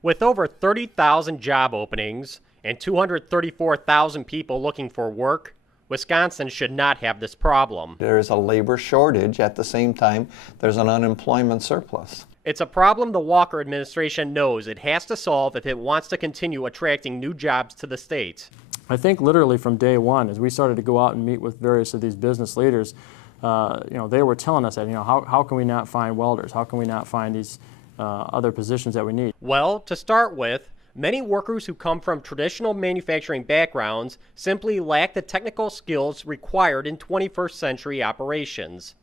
With over 30,000 job openings and 234,000 people looking for work, Wisconsin should not have this problem. There's a labor shortage. At the same time, there's an unemployment surplus. It's a problem the Walker administration knows it has to solve if it wants to continue attracting new jobs to the state. I think literally from day one, as we started to go out and meet with various of these business leaders, they were telling us that, how can we not find welders? How can we not find these other positions that we need? Well, to start with, many workers who come from traditional manufacturing backgrounds simply lack the technical skills required in 21st century operations.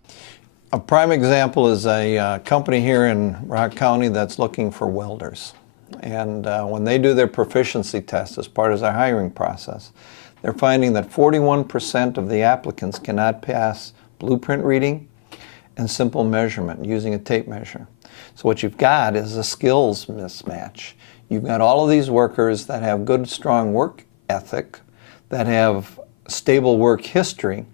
A prime example is a company here in Rock County that's looking for welders. And when they do their proficiency test as part of their hiring process, they're finding that 41% of the applicants cannot pass blueprint reading and simple measurement using a tape measure. So what you've got is a skills mismatch. You've got all of these workers that have good, strong work ethic, that have stable work history,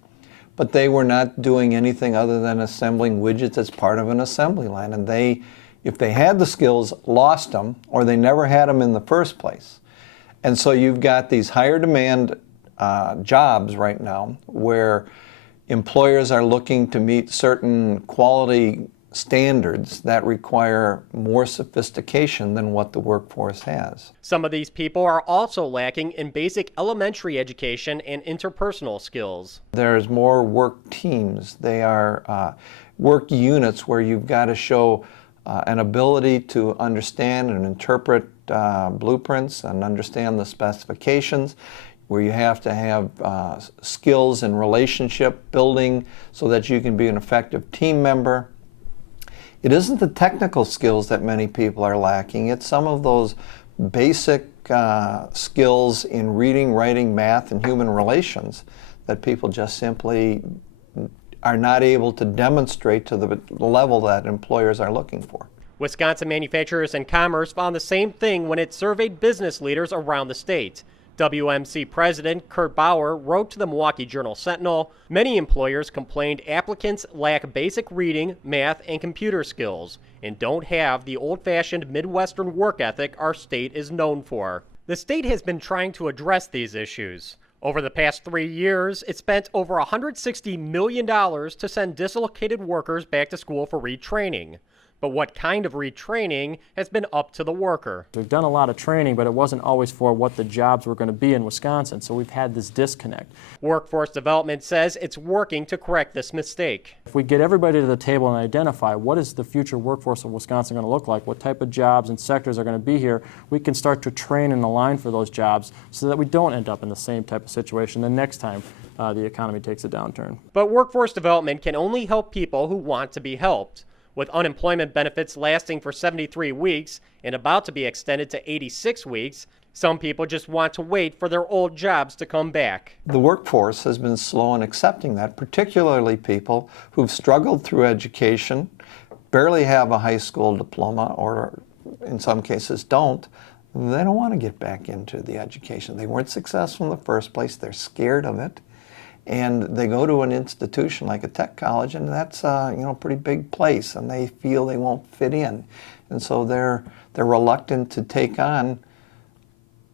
but they were not doing anything other than assembling widgets as part of an assembly line. And they, if they had the skills, lost them, or they never had them in the first place. And so you've got these higher demand jobs right now where employers are looking to meet certain quality standards that require more sophistication than what the workforce has. Some of these people are also lacking in basic elementary education and interpersonal skills. There's more work teams. They are work units where you've got to show an ability to understand and interpret blueprints and understand the specifications, where you have to have skills in relationship building so that you can be an effective team member. It isn't the technical skills that many people are lacking. It's some of those basic skills in reading, writing, math, and human relations that people just simply are not able to demonstrate to the level that employers are looking for. Wisconsin Manufacturers and Commerce found the same thing when it surveyed business leaders around the state. WMC President Kurt Bauer wrote to the Milwaukee Journal-Sentinel, many employers complained applicants lack basic reading, math, and computer skills, and don't have the old-fashioned Midwestern work ethic our state is known for. The state has been trying to address these issues. Over the past 3 years, it spent over $160 million to send dislocated workers back to school for retraining. But what kind of retraining has been up to the worker. We've done a lot of training, but it wasn't always for what the jobs were going to be in Wisconsin, so we've had this disconnect. Workforce Development says it's working to correct this mistake. If we get everybody to the table and identify what is the future workforce of Wisconsin going to look like, what type of jobs and sectors are going to be here, we can start to train and align for those jobs so that we don't end up in the same type of situation the next time the economy takes a downturn. But workforce development can only help people who want to be helped. With unemployment benefits lasting for 73 weeks and about to be extended to 86 weeks, some people just want to wait for their old jobs to come back. The workforce has been slow in accepting that, particularly people who've struggled through education, barely have a high school diploma, or in some cases don't. They don't want to get back into the education. They weren't successful in the first place. They're scared of it. And they go to an institution like a tech college, and that's a pretty big place, and they feel they won't fit in. And so they're reluctant to take on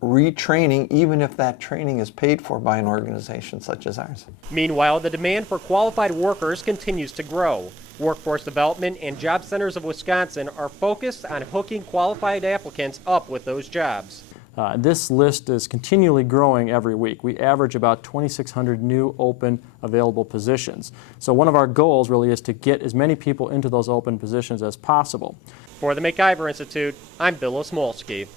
retraining, even if that training is paid for by an organization such as ours. Meanwhile, the demand for qualified workers continues to grow. Workforce Development and Job Centers of Wisconsin are focused on hooking qualified applicants up with those jobs. This list is continually growing every week. We average about 2,600 new open available positions. So one of our goals really is to get as many people into those open positions as possible. For the MacIver Institute, I'm Bill Osmolsky.